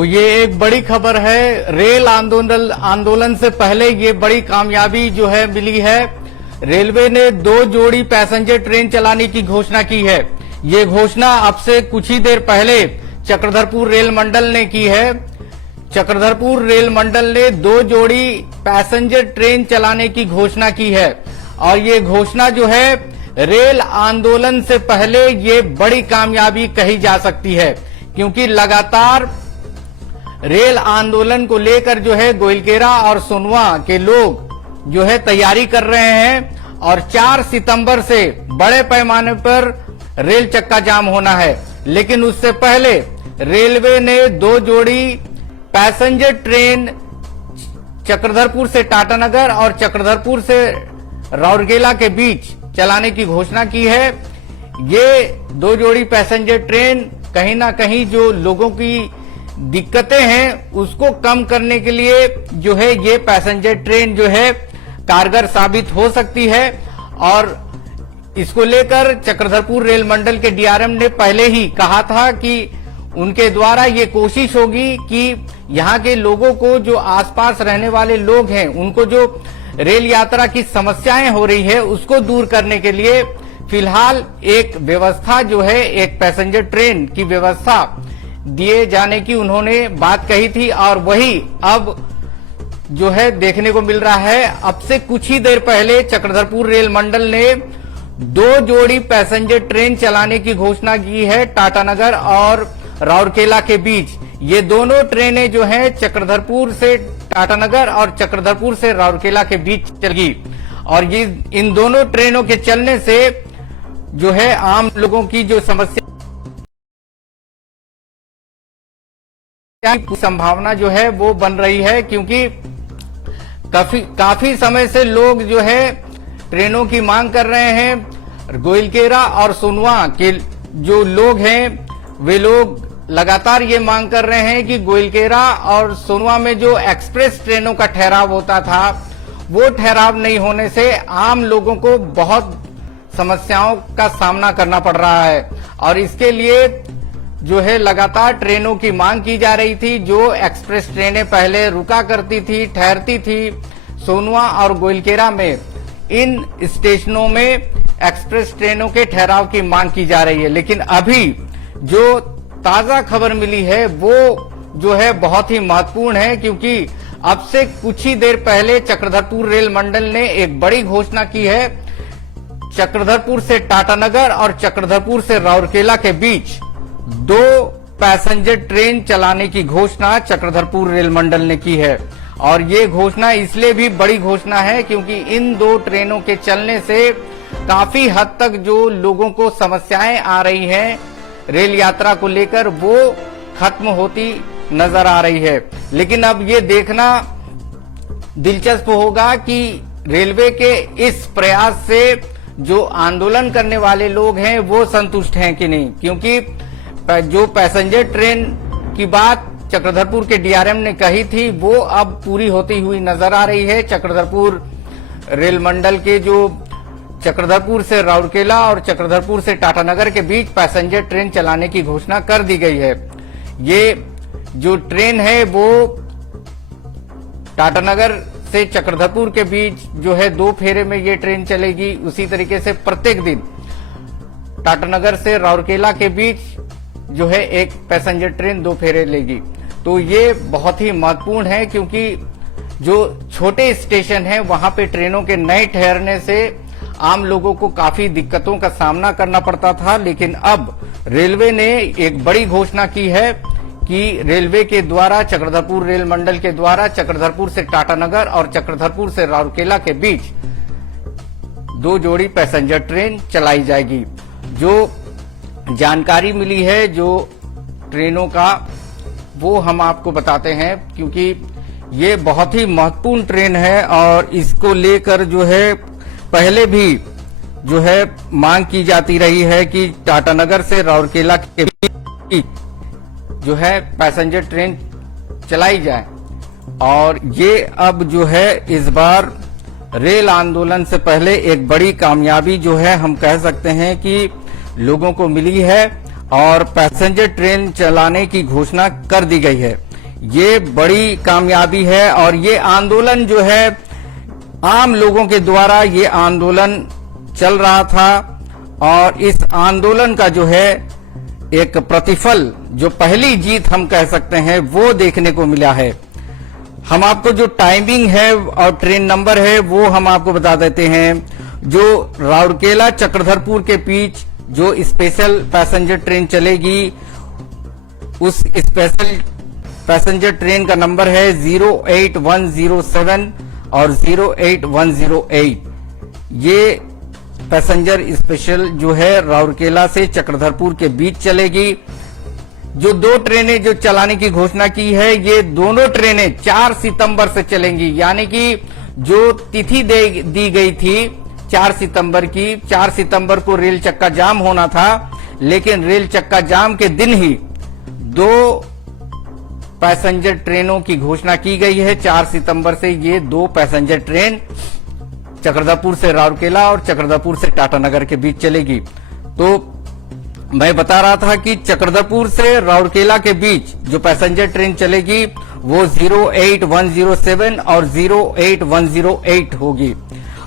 तो ये एक बड़ी खबर है। रेल आंदोलन से पहले ये बड़ी कामयाबी जो है मिली है। रेलवे ने 2 जोड़ी पैसेंजर ट्रेन चलाने की घोषणा की है। ये घोषणा अब से कुछ ही देर पहले चक्रधरपुर रेल मंडल ने की है। चक्रधरपुर रेल मंडल ने 2 जोड़ी पैसेंजर ट्रेन चलाने की घोषणा की है और ये घोषणा जो है रेल आंदोलन से पहले ये बड़ी कामयाबी कही जा सकती है, क्योंकि लगातार रेल आंदोलन को लेकर जो है गोइलकेरा और सोनवा के लोग जो है तैयारी कर रहे हैं और 4 सितंबर से बड़े पैमाने पर रेल चक्का जाम होना है। लेकिन उससे पहले रेलवे ने 2 जोड़ी पैसेंजर ट्रेन चक्रधरपुर से टाटानगर और चक्रधरपुर से राउरकेला के बीच चलाने की घोषणा की है। ये 2 जोड़ी पैसेंजर ट्रेन कहीं ना कहीं जो लोगों की दिक्कतें हैं उसको कम करने के लिए जो है ये पैसेंजर ट्रेन जो है कारगर साबित हो सकती है। और इसको लेकर चक्रधरपुर रेल मंडल के डीआरएम ने पहले ही कहा था कि उनके द्वारा ये कोशिश होगी कि यहाँ के लोगों को, जो आसपास रहने वाले लोग हैं, उनको जो रेल यात्रा की समस्याएं हो रही है उसको दूर करने के लिए फिलहाल एक व्यवस्था जो है, एक पैसेंजर ट्रेन की व्यवस्था दिए जाने की उन्होंने बात कही थी और वही अब जो है देखने को मिल रहा है। अब से कुछ ही देर पहले चक्रधरपुर रेल मंडल ने 2 जोड़ी पैसेंजर ट्रेन चलाने की घोषणा की है टाटानगर और राउरकेला के बीच। ये दोनों ट्रेनें जो हैं चक्रधरपुर से टाटानगर और चक्रधरपुर से राउरकेला के बीच चलेगी और ये इन दोनों ट्रेनों के चलने से जो है आम लोगों की जो समस्या की संभावना जो है वो बन रही है, क्योंकि काफी समय से लोग जो है ट्रेनों की मांग कर रहे हैं। गोइलकेरा और सोनवा के जो लोग हैं वे लोग लगातार ये मांग कर रहे हैं कि गोइलकेरा और सोनवा में जो एक्सप्रेस ट्रेनों का ठहराव होता था वो ठहराव नहीं होने से आम लोगों को बहुत समस्याओं का सामना करना पड़ रहा है और इसके लिए जो है लगातार ट्रेनों की मांग की जा रही थी। जो एक्सप्रेस ट्रेनें पहले रुका करती थी, ठहरती थी सोनवा और गोइलकेरा में, इन स्टेशनों में एक्सप्रेस ट्रेनों के ठहराव की मांग की जा रही है। लेकिन अभी जो ताजा खबर मिली है वो जो है बहुत ही महत्वपूर्ण है, क्योंकि अब से कुछ ही देर पहले चक्रधरपुर रेल मंडल ने एक बड़ी घोषणा की है। चक्रधरपुर से टाटानगर और चक्रधरपुर से राउरकेला के बीच 2 पैसेंजर ट्रेन चलाने की घोषणा चक्रधरपुर रेल मंडल ने की है और ये घोषणा इसलिए भी बड़ी घोषणा है क्योंकि इन 2 ट्रेनों के चलने से काफी हद तक जो लोगों को समस्याएं आ रही हैं रेल यात्रा को लेकर वो खत्म होती नजर आ रही है। लेकिन अब ये देखना दिलचस्प होगा कि रेलवे के इस प्रयास से जो आंदोलन करने वाले लोग हैं वो संतुष्ट हैं कि नहीं, क्योंकि जो पैसेंजर ट्रेन की बात चक्रधरपुर के डीआरएम ने कही थी वो अब पूरी होती हुई नजर आ रही है। चक्रधरपुर रेल मंडल के जो चक्रधरपुर से राउरकेला और चक्रधरपुर से टाटानगर के बीच पैसेंजर ट्रेन चलाने की घोषणा कर दी गई है। ये जो ट्रेन है वो टाटानगर से चक्रधरपुर के बीच जो है 2 फेरे में ये ट्रेन चलेगी। उसी तरीके से प्रत्येक दिन टाटानगर से राउरकेला के बीच जो है एक पैसेंजर ट्रेन 2 फेरे लेगी। तो ये बहुत ही महत्वपूर्ण है, क्योंकि जो छोटे स्टेशन हैं वहां पे ट्रेनों के नए ठहरने से आम लोगों को काफी दिक्कतों का सामना करना पड़ता था। लेकिन अब रेलवे ने एक बड़ी घोषणा की है कि रेलवे के द्वारा, चक्रधरपुर रेल मंडल के द्वारा चक्रधरपुर से टाटानगर और चक्रधरपुर से राउरकेला के बीच 2 जोड़ी पैसेंजर ट्रेन चलाई जाएगी। जो जानकारी मिली है जो ट्रेनों का वो हम आपको बताते हैं, क्योंकि ये बहुत ही महत्वपूर्ण ट्रेन है और इसको लेकर जो है पहले भी जो है मांग की जाती रही है कि टाटानगर से राउरकेला के बीच जो है पैसेंजर ट्रेन चलाई जाए। और ये अब जो है इस बार रेल आंदोलन से पहले एक बड़ी कामयाबी जो है हम कह सकते हैं कि लोगों को मिली है और पैसेंजर ट्रेन चलाने की घोषणा कर दी गई है। ये बड़ी कामयाबी है और ये आंदोलन जो है आम लोगों के द्वारा ये आंदोलन चल रहा था और इस आंदोलन का जो है एक प्रतिफल, जो पहली जीत हम कह सकते हैं, वो देखने को मिला है। हम आपको जो टाइमिंग है और ट्रेन नंबर है वो हम आपको बता देते हैं। जो राउरकेला चक्रधरपुर के बीच जो स्पेशल पैसेंजर ट्रेन चलेगी, उस स्पेशल पैसेंजर ट्रेन का नंबर है 08107 और 08108। ये पैसेंजर स्पेशल जो है राउरकेला से चक्रधरपुर के बीच चलेगी। जो दो ट्रेनें जो चलाने की घोषणा की है, ये दोनों ट्रेनें 4 सितंबर से चलेंगी। यानी कि जो तिथि दी गई थी 4 सितंबर की, 4 सितंबर को रेल चक्का जाम होना था, लेकिन रेल चक्का जाम के दिन ही 2 पैसेंजर ट्रेनों की घोषणा की गई है। 4 सितंबर से ये 2 पैसेंजर ट्रेन चक्रधरपुर से राउरकेला और चक्रधरपुर से टाटानगर के बीच चलेगी। तो मैं बता रहा था कि चक्रधरपुर से राउरकेला के बीच जो पैसेंजर ट्रेन चलेगी वो 08107 और 08108 होगी।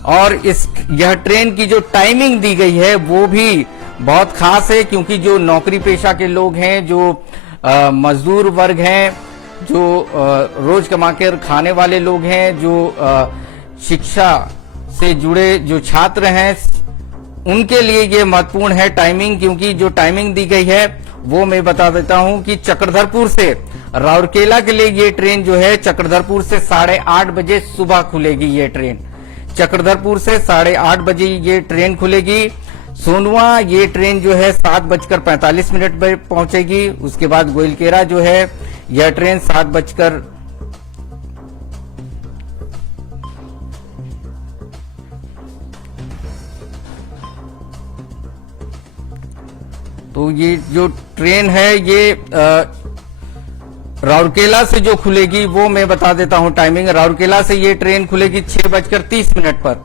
और यह ट्रेन की जो टाइमिंग दी गई है वो भी बहुत खास है, क्योंकि जो नौकरी पेशा के लोग हैं, जो मजदूर वर्ग हैं, जो रोज कमा कर खाने वाले लोग हैं, जो शिक्षा से जुड़े जो छात्र हैं, उनके लिए ये महत्वपूर्ण है टाइमिंग। क्योंकि जो टाइमिंग दी गई है वो मैं बता देता हूं कि चक्रधरपुर से राउरकेला के लिए ये ट्रेन जो है चक्रधरपुर से 8:30 बजे सुबह खुलेगी। ये ट्रेन चक्रधरपुर से 8:30 बजे ये ट्रेन खुलेगी। सोनवा ये ट्रेन जो है 7:45 पर पहुंचेगी। उसके बाद गोइलकेरा जो है यह ट्रेन 7 तो ये जो ट्रेन है ये राउरकेला से जो खुलेगी वो मैं बता देता हूं टाइमिंग। राउरकेला से ये ट्रेन खुलेगी 6:30 पर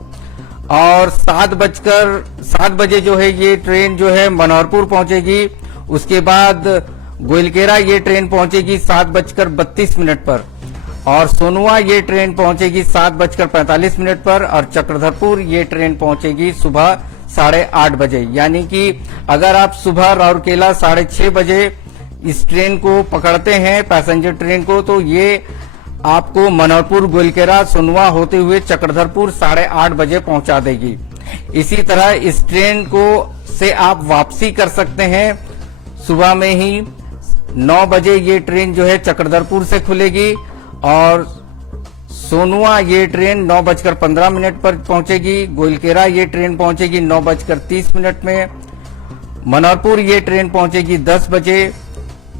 और 7 बजे जो है ये ट्रेन जो है मनोहरपुर पहुंचेगी। उसके बाद गोइलकेरा ये ट्रेन पहुंचेगी 7:32 पर और सोनुआ ये ट्रेन पहुंचेगी 7:45 पर और चक्रधरपुर ये ट्रेन पहुंचेगी सुबह 8:30 बजे। यानी कि अगर आप सुबह राउरकेला 6:30 बजे इस ट्रेन को पकड़ते हैं, पैसेंजर ट्रेन को, तो ये आपको मनोहरपुर, गोइलकेरा, सोनुआ होते हुए चक्रधरपुर 8:30 बजे पहुंचा देगी। इसी तरह इस ट्रेन को से आप वापसी कर सकते हैं। सुबह में ही 9 बजे ये ट्रेन जो है चक्रधरपुर से खुलेगी और सोनुआ ये ट्रेन 9:15 पर पहुंचेगी। गोइलकेरा ये ट्रेन पहुंचेगी 9:30 में। मनोहरपुर ये ट्रेन पहुंचेगी 10 बजे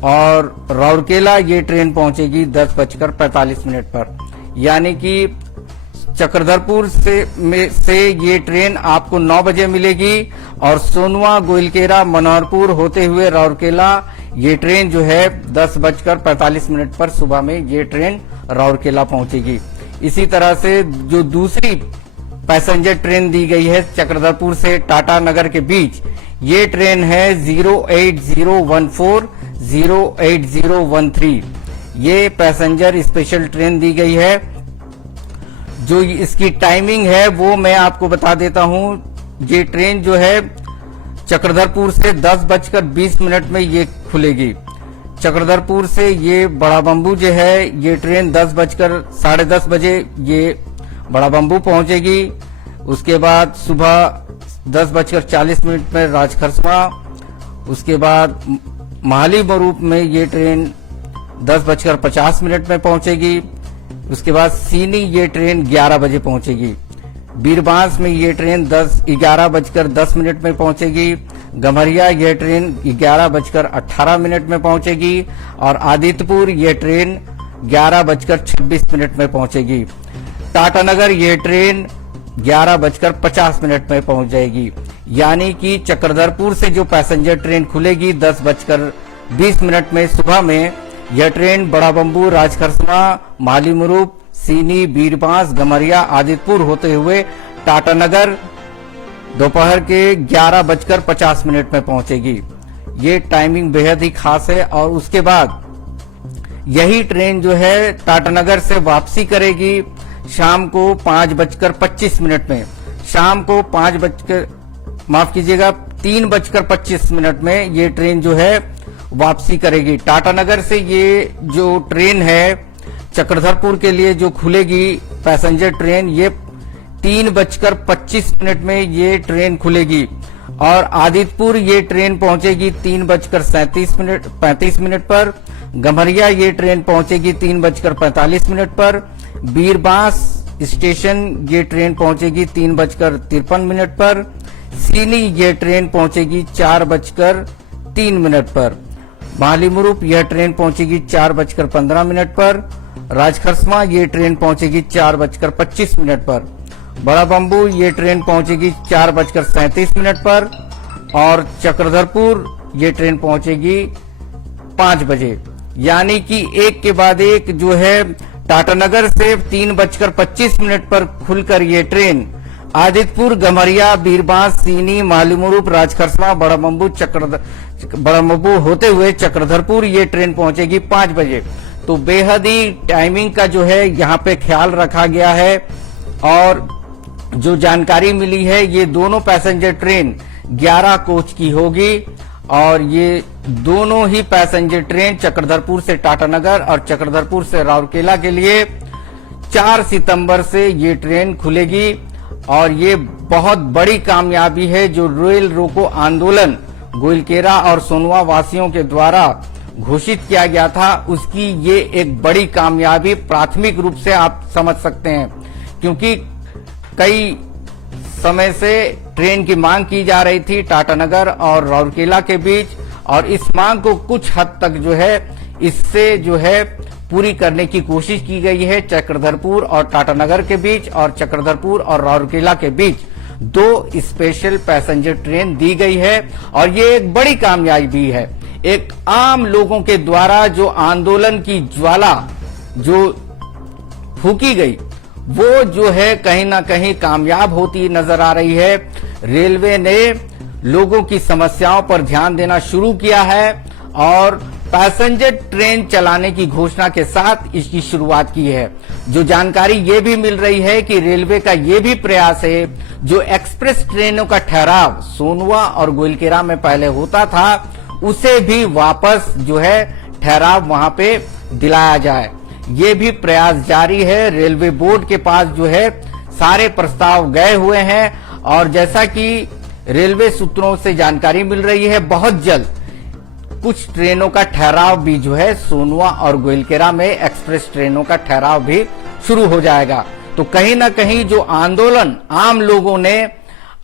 और राउरकेला ये ट्रेन पहुंचेगी 10:45 पर। यानी कि चक्रधरपुर से ये ट्रेन आपको 9 बजे मिलेगी और सोनुआ, गोइलकेरा, मनोहरपुर होते हुए राउरकेला ये ट्रेन जो है 10:45 पर सुबह में ये ट्रेन राउरकेला पहुंचेगी। इसी तरह से जो दूसरी पैसेंजर ट्रेन दी गई है चक्रधरपुर से टाटानगर के बीच, ये ट्रेन है 08014 08013। ये पैसेंजर स्पेशल ट्रेन दी गई है। जो इसकी टाइमिंग है वो मैं आपको बता देता हूं। ये ट्रेन जो है चक्रधरपुर से 10:20 में ये खुलेगी। चक्रधरपुर से ये बड़ा बम्बू जो है ये ट्रेन 10:10 बजे ये बड़ा बम्बू पहुंचेगी। उसके बाद सुबह 10:40 में राजखरसवा, उसके बाद महाली मरूप में ये ट्रेन 10:50 में पहुंचेगी। उसके बाद सीनी ये ट्रेन 11 बजे पहुंचेगी। बीरबांस में ये ट्रेन 11:10 में पहुंचेगी। गम्हरिया ये ट्रेन 11:18 में पहुंचेगी और आदित्यपुर ये ट्रेन 11:26 में पहुंचेगी। टाटानगर ये ट्रेन 11:50 में पहुंच जाएगी। यानी कि चक्रधरपुर से जो पैसेंजर ट्रेन खुलेगी 10:20 में सुबह में, यह ट्रेन बड़ा बम्बू, राजखरसवा, माली मुरूप, सीनी, बीरबांस, गम्हरिया, आदित्यपुर होते हुए टाटानगर दोपहर के 11:50 में पहुंचेगी। ये टाइमिंग बेहद ही खास है। और उसके बाद यही ट्रेन जो है टाटानगर से वापसी करेगी शाम को 5:25 में। शाम को 3:25 में ये ट्रेन जो है वापसी करेगी। टाटानगर से ये जो ट्रेन है चक्रधरपुर के लिए जो खुलेगी पैसेंजर ट्रेन, ये 3:25 में ये ट्रेन खुलेगी और आदितपुर ये ट्रेन पहुंचेगी 3:35 पर। गम्हरिया ये ट्रेन पहुंचेगी 3:45 पर। बीरबांस स्टेशन ये ट्रेन पहुंचेगी 3:53 पर। सीनी ये ट्रेन पहुंचेगी 4:03 पर। मालीमुरुप यह ट्रेन पहुंचेगी 4:15 पर। राजखरसवा ये ट्रेन पहुंचेगी 4:25 पर। बड़ा बम्बू ये ट्रेन पहुंचेगी 4:37 पर और चक्रधरपुर ये ट्रेन पहुंचेगी 5 बजे। यानी कि एक के बाद एक जो है टाटानगर से 3:25 पर खुलकर ये ट्रेन आदितपुर, गम्हरिया, बीरबांस, सीनी, मालीमुरुप, राजखरसवा, बड़ा बम्बू होते हुए चक्रधरपुर ये ट्रेन पहुंचेगी 5 बजे। तो बेहद ही टाइमिंग का जो है यहाँ पे ख्याल रखा गया है और जो जानकारी मिली है ये दोनों पैसेंजर ट्रेन 11 कोच की होगी और ये दोनों ही पैसेंजर ट्रेन चक्रधरपुर से टाटानगर और चक्रधरपुर से राउरकेला के लिए 4 सितंबर से ये ट्रेन खुलेगी। और ये बहुत बड़ी कामयाबी है जो रेल रोको आंदोलन गोइलकेरा और सोनवा वासियों के द्वारा घोषित किया गया था, उसकी ये एक बड़ी कामयाबी प्राथमिक रूप से आप समझ सकते हैं, क्योंकि कई समय से ट्रेन की मांग की जा रही थी टाटानगर और राउरकेला के बीच और इस मांग को कुछ हद तक जो है इससे जो है पूरी करने की कोशिश की गई है। चक्रधरपुर और टाटानगर के बीच और चक्रधरपुर और राउरकेला के बीच 2 स्पेशल पैसेंजर ट्रेन दी गई है और ये एक बड़ी कामयाबी है। एक आम लोगों के द्वारा जो आंदोलन की ज्वाला जो फूकी गई वो जो है कहीं ना कहीं कामयाब होती नजर आ रही है। रेलवे ने लोगों की समस्याओं पर ध्यान देना शुरू किया है और पैसेंजर ट्रेन चलाने की घोषणा के साथ इसकी शुरुआत की है। जो जानकारी ये भी मिल रही है कि रेलवे का ये भी प्रयास है जो एक्सप्रेस ट्रेनों का ठहराव सोनवा और गोइलकेरा में पहले होता था उसे भी वापस जो है ठहराव वहां पे दिलाया जाए। ये भी प्रयास जारी है। रेलवे बोर्ड के पास जो है सारे प्रस्ताव गए हुए हैं और जैसा कि रेलवे सूत्रों से जानकारी मिल रही है बहुत जल्द कुछ ट्रेनों का ठहराव भी जो है सोनवा और गोइलकेरा में एक्सप्रेस ट्रेनों का ठहराव भी शुरू हो जाएगा। तो कहीं ना कहीं जो आंदोलन आम लोगों ने,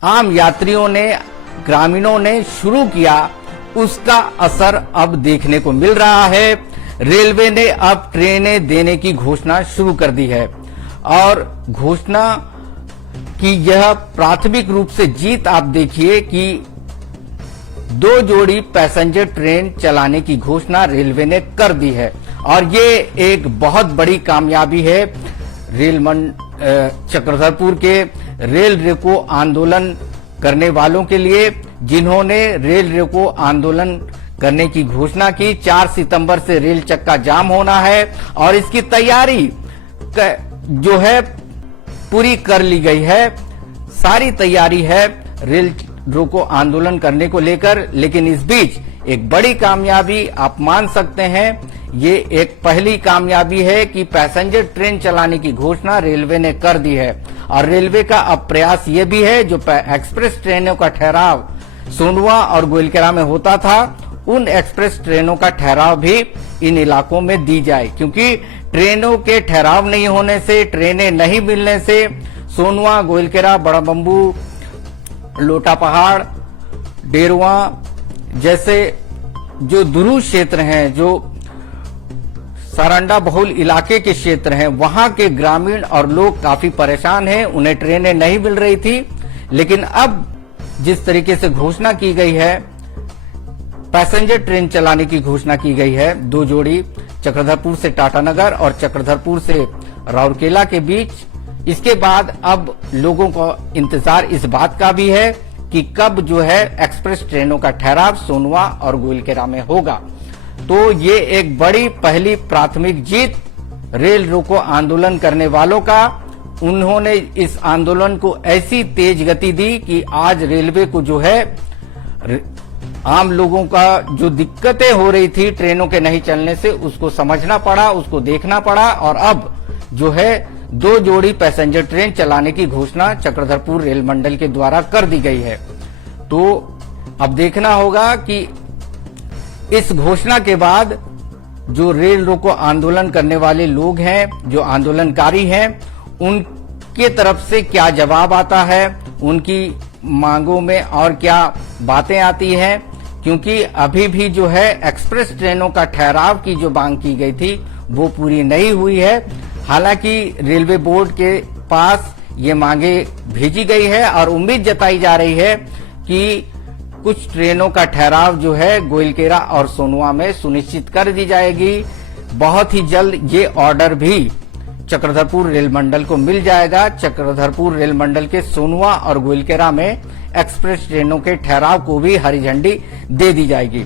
आम यात्रियों ने, ग्रामीणों ने शुरू किया उसका असर अब देखने को मिल रहा है। रेलवे ने अब ट्रेनें देने की घोषणा शुरू कर दी है और घोषणा की यह प्राथमिक रूप से जीत आप देखिए कि 2 जोड़ी पैसेंजर ट्रेन चलाने की घोषणा रेलवे ने कर दी है और ये एक बहुत बड़ी कामयाबी है चक्रधरपुर के रेल रोको आंदोलन करने वालों के लिए, जिन्होंने रेल रोको आंदोलन करने की घोषणा की। 4 सितंबर से रेल चक्का जाम होना है और इसकी तैयारी जो है पूरी कर ली गई है। सारी तैयारी है रेल रोको आंदोलन करने को लेकर, लेकिन इस बीच एक बड़ी कामयाबी आप मान सकते हैं, ये एक पहली कामयाबी है कि पैसेंजर ट्रेन चलाने की घोषणा रेलवे ने कर दी है और रेलवे का अब प्रयास ये भी है जो एक्सप्रेस ट्रेनों का ठहराव सोनवा और गोइलकेरा में होता था उन एक्सप्रेस ट्रेनों का ठहराव भी इन इलाकों में दी जाए, क्योंकि ट्रेनों के ठहराव नहीं होने से, ट्रेनें नहीं मिलने से सोनवा, गोइलकेरा, बड़ा बम्बू, लोटा पहाड़, डेरवा जैसे जो दूर क्षेत्र हैं, जो सारंडा बहुल इलाके के क्षेत्र हैं, वहां के ग्रामीण और लोग काफी परेशान हैं। उन्हें ट्रेनें नहीं मिल रही थी, लेकिन अब जिस तरीके से घोषणा की गई है, पैसेंजर ट्रेन चलाने की घोषणा की गई है 2 जोड़ी चक्रधरपुर से टाटानगर और चक्रधरपुर से राउरकेला के बीच, इसके बाद अब लोगों को इंतजार इस बात का भी है कि कब जो है एक्सप्रेस ट्रेनों का ठहराव सोनवा और गोइलकेरा में होगा। तो ये एक बड़ी पहली प्राथमिक जीत रेल रोको आंदोलन करने वालों का। उन्होंने इस आंदोलन को ऐसी तेज गति दी कि आज रेलवे को जो है आम लोगों का जो दिक्कतें हो रही थी ट्रेनों के नहीं चलने से, उसको समझना पड़ा, उसको देखना पड़ा और अब जो है 2 जोड़ी पैसेंजर ट्रेन चलाने की घोषणा चक्रधरपुर रेल मंडल के द्वारा कर दी गई है। तो अब देखना होगा कि इस घोषणा के बाद जो रेल रोको आंदोलन करने वाले लोग हैं, जो आंदोलनकारी हैं, उनके तरफ से क्या जवाब आता है, उनकी मांगों में और क्या बातें आती हैं, क्योंकि अभी भी जो है एक्सप्रेस ट्रेनों का ठहराव की जो मांग की गई थी वो पूरी नहीं हुई है। हालांकि रेलवे बोर्ड के पास ये मांगे भेजी गई है और उम्मीद जताई जा रही है कि कुछ ट्रेनों का ठहराव जो है गोइलकेरा और सोनुआ में सुनिश्चित कर दी जाएगी। बहुत ही जल्द ये ऑर्डर भी चक्रधरपुर रेल मंडल को मिल जाएगा। चक्रधरपुर रेल मंडल के सोनुआ और गोइलकेरा में एक्सप्रेस ट्रेनों के ठहराव को भी हरी झंडी दे दी जाएगी।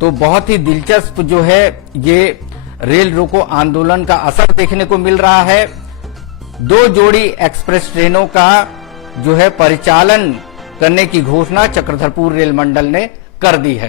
तो बहुत ही दिलचस्प जो है ये रेल रोको आंदोलन का असर देखने को मिल रहा है। 2 जोड़ी एक्सप्रेस ट्रेनों का जो है परिचालन करने की घोषणा चक्रधरपुर रेल मंडल ने कर दी है।